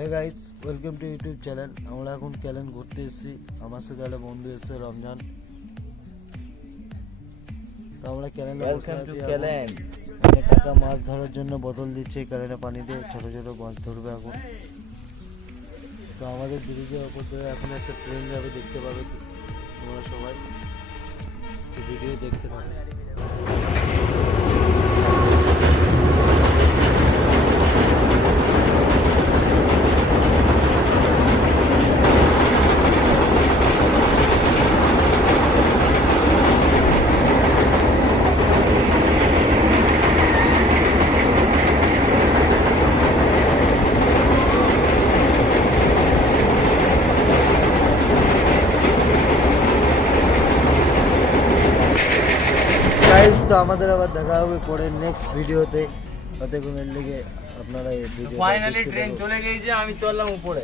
Hey guys, welcome to YouTube channel. আমরা এখন ক্যালেন ঘুরতে এসেছি। আমার সাথে একটা বন্ধু এসেছে, রমজান। তো আমরা ক্যালেনে বসে আছি। এখানে কাকা মাছ ধরার জন্য বোতল দিচ্ছে ক্যালেনে পানি দিয়ে, ছোট ছোট মাছ ধরবে এখন। তো আমাদের ব্রিজের ওপর দিয়ে এখন একটা ট্রেন যাবে, দেখতে পাবে তোমরা সবাই। তো ভিডিও দেখতে পাবে। গাইস, তো আমাদের আবার দেখা হবে পরে নেক্সট ভিডিওতে। ততক্ষণের লেগে আপনারা এই ভিডিও ফাইনালি ট্রেন চলে গেছে, আমি চললাম উপরে।